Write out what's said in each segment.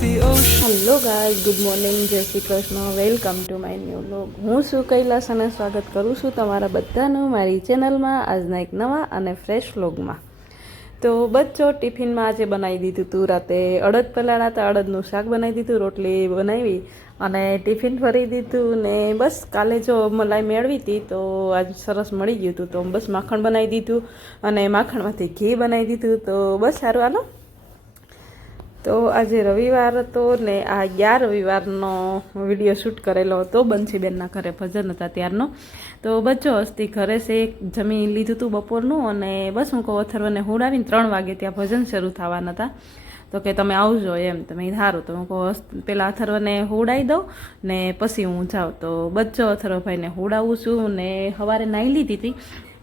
The ocean. Hello guy good morning Jai Shri Krishna welcome to my new vlog હું છું કૈલાસ અને સ્વાગત કરું છું તમારા બધાનું મારી ચેનલમાં આજના એક નવા અને ફ્રેશ લોગમાં તો બચ્ચો ટિફિનમાં આજે બનાવી દીધું હતું રાતે અડદ પલાળા હતા અડદનું શાક બનાવી દીધું, રોટલી બનાવી અને ટિફિન ભરી દીધું ને બસ કાલે જો મલાઈ મેળવી હતી તો આજ સરસ મળી ગયું હતું. તો બસ માખણ બનાવી દીધું અને માખણમાંથી ઘી બનાવી દીધું. તો બસ સારું, હાલો. તો આજે રવિવાર હતો ને આ અગિયાર રવિવારનો વીડિયો શૂટ કરેલો હતો. બંસીબેનના ઘરે ભજન હતા ત્યારનો. તો બચ્ચો હસ્તી ઘરે છે, જમી લીધું હતું બપોરનું અને બસ હું કહું, અથર્વને હુડાવીને ત્રણ વાગે ત્યાં ભજન શરૂ થવાના હતા. તો કે તમે આવજો એમ, તમે સારું તો હું કહું પહેલાં અથર્વને હોડાવી દઉં ને પછી હું જાઉં. તો બચ્ચો અથર્વભાઈને હુડાવું છું ને સવારે નાહી લીધી હતી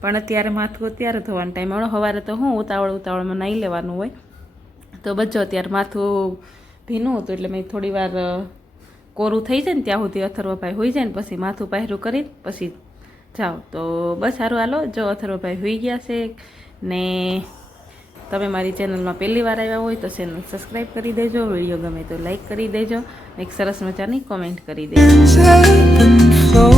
પણ અત્યારે માથું અત્યારે ધોવાનો ટાઈમ. હવે સવારે તો હું ઉતાવળ ઉતાવળમાં નાહી લેવાનું હોય. તો બચ્ચો અત્યારે માથું ભીનું હતું એટલે મેં થોડી વાર કોરું થઈ જાય ને ત્યાં સુધી અથર્વભાઈ હોઈ જાય ને પછી માથું પહેરું કરી પછી જાઓ તો બસ સારું, હાલો, જો અથર્વભાઈ હોઈ ગયા છે ને તમે મારી ચેનલમાં પહેલી વાર આવ્યા હોય તો ચેનલ સબસ્ક્રાઈબ કરી દેજો વિડીયો ગમે તો લાઈક કરી દેજો એક સરસ મજાની કોમેન્ટ કરી દેજો ebb and flow.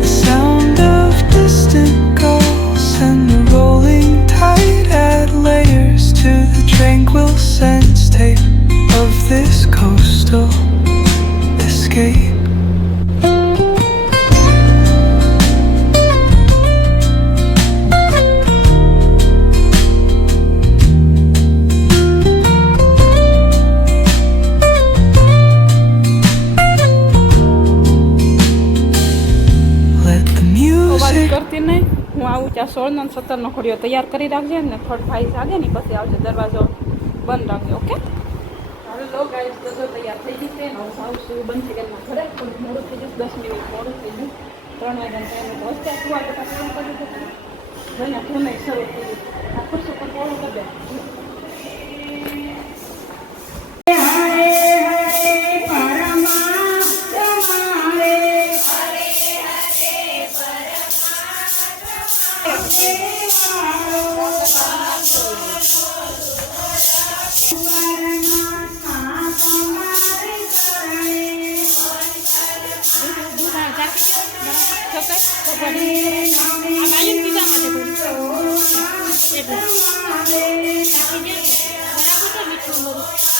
The sound of distant gulls and the rolling tide add layers to the tranquil sense tape of this coastal હું આવું ત્યાં સોળ ને સત્તર નો તૈયાર કરી રાખજે ને થોડ ભાઈ જાગે ને પછી આવજે દરવાજો બંધ રાખજો, ઓકે? હવે લો જો તૈયાર થઈ ગઈ છે. હું આવશું બંધ થઈ ગયા ઘરે? મોડું થઈ જશે દસ મિનિટ મોડું થઈ ગયું. ત્રણ વાગ્યા ટાઈમ જોઈને ફોન શરૂ થઈ ગયું. આ ખુરશી પર કરી દે Thank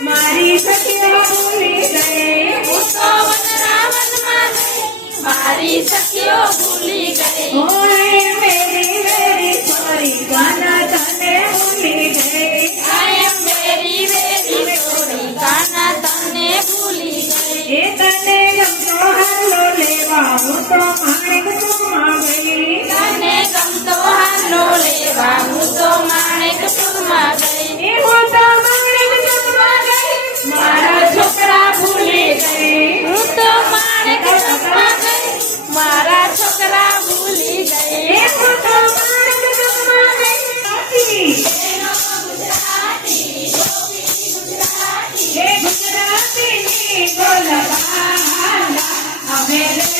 મારી સખીઓ ભૂલી ગઈ હું તો વનરાવનમાં ગઈ મારી સખીઓ ભૂલી ગઈ Mari, Gana. Amen.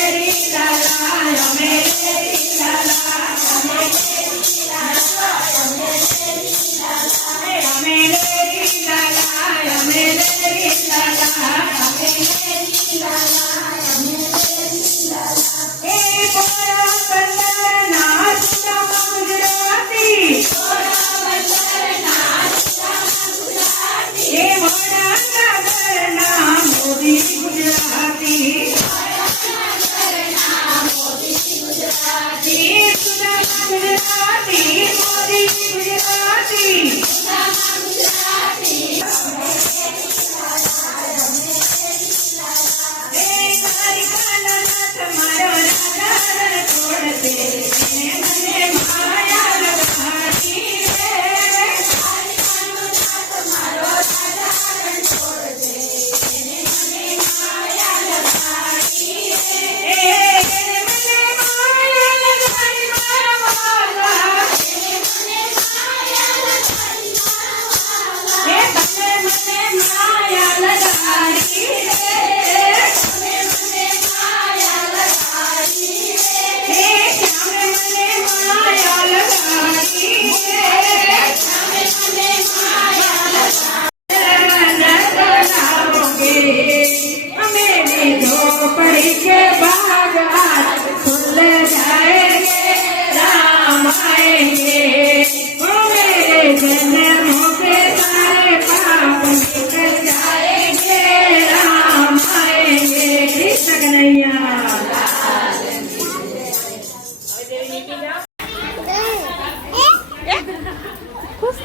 ખુશ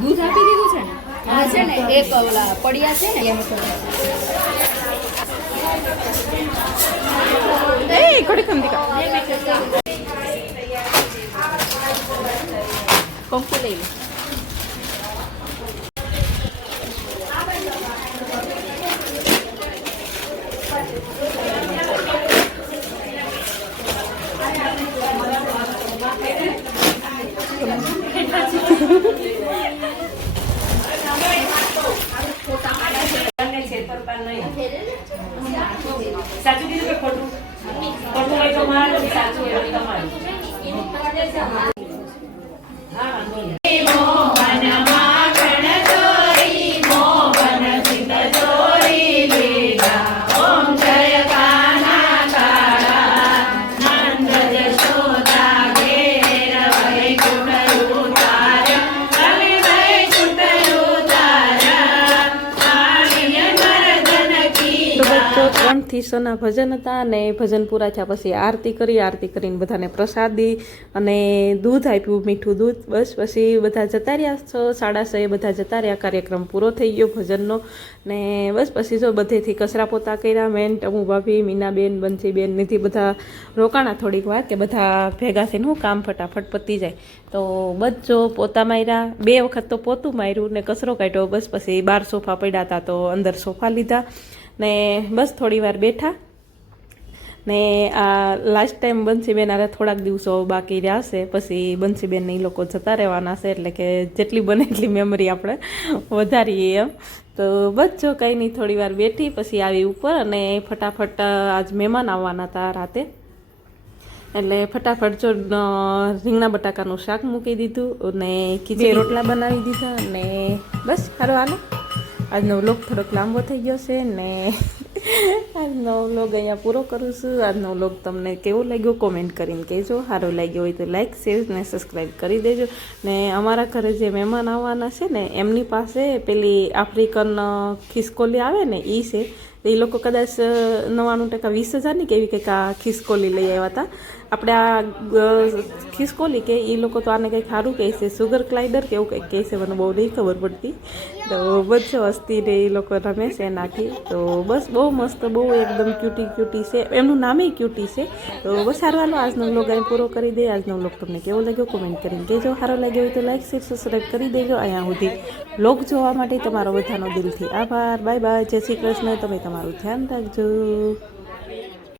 દૂધ આપી દીધું છે ને? છે ને એક ઓલા પડ્યા છે ને એમ એ લઈ લે. તમારે સાચું તમારું. કિશોના ભજન હતા અને ભજન પૂરા થયા પછી આરતી કરી, આરતી કરીને બધાને પ્રસાદી અને દૂધ આપ્યું, મીઠું દૂધ. બસ પછી બધા જતા રહ્યા છ, સાડા છએ બધા જતા રહ્યા. કાર્યક્રમ પૂરો થઈ ગયો ભજનનો. ને બસ પછી જો બધેથી કચરા પોતા કર્યા, મેન ટમુ ભાભી મીનાબેન બંસીબેન નીથી બધા રોકાણા થોડીક વાર કે બધા ભેગા થઈને હું કામ ફટાફટ પતી જાય. તો જો પોતા માર્યા, બે વખત તો પોતું માર્યું ને કચરો કાઢ્યો. બસ પછી બાર સોફા પડ્યા હતા તો અંદર સોફા લીધા. ને બસ થોડી વાર બેઠા. ને આ લાસ્ટ ટાઈમ બંસીબેન આરે થોડાક દિવસો બાકી રહ્યા છે. પછી બંસીબેન એ લોકો જતા રહેવાના છે, એટલે કે જેટલી બને એટલી મેમરી આપણે વધારીએ એમ. તો બસ જો કંઈ નહીં, થોડી વાર બેઠી, પછી આવી ઉપર અને ફટાફટ આજ મહેમાન આવવાના હતા રાતે. એટલે ફટાફટ જો રીંગણા બટાકાનું શાક મૂકી દીધું અને ખીચડી રોટલા બનાવી દીધા અને બસ સારું હાલો. આજનો વ્લોગ થોડોક લાંબો થઈ ગયો છે ને આજનો વ્લોગ અહીંયા પૂરો કરું છું. આજનો વ્લોગ તમને કેવો લાગ્યો કોમેન્ટ કરીને કહેજો. સારો લાગ્યો હોય તો લાઈક શેર ને સબસ્ક્રાઈબ કરી દેજો. ને અમારા ઘરે જે મહેમાન આવવાના છે ને, એમની પાસે પેલી આફ્રિકન ખિસકોલી આવે ને એ છે. એ લોકો કદાચ નવ્વાણું ટકા વીસ હજારની કે એવી કંઈક આ ખિસકોલી લઈ આવ્યા હતા. આપણે આ ખિસકોલી કે એ લોકો તો આને કંઈક સારું કહે છે. સુગર ક્લાઇડર કે એવું કંઈક કહે છે, મને બહુ નહીં ખબર પડતી. તો બસ વસ્તી ને એ લોકો રમે છે એનાથી. તો બસ બહુ મસ્ત, બહુ એકદમ ક્યુટી ક્યુટી છે. એમનું નામે ક્યુટી છે. તો બસ સારું આજનો વ્લોગ અહીં પૂરો કરી દે આજનો વ્લોગ તમને કેવો લાગ્યો કોમેન્ટ કરીને કહેજો. સારો લાગ્યો હોય તો લાઈક શેર સબસ્ક્રાઈબ કરી દેજો. અહીંયા સુધી વ્લોગ જોવા માટે તમારો બધાનો દિલથી આભાર. બાય બાય જય શ્રી કૃષ્ણ. તમે તમારું ધ્યાન રાખજો.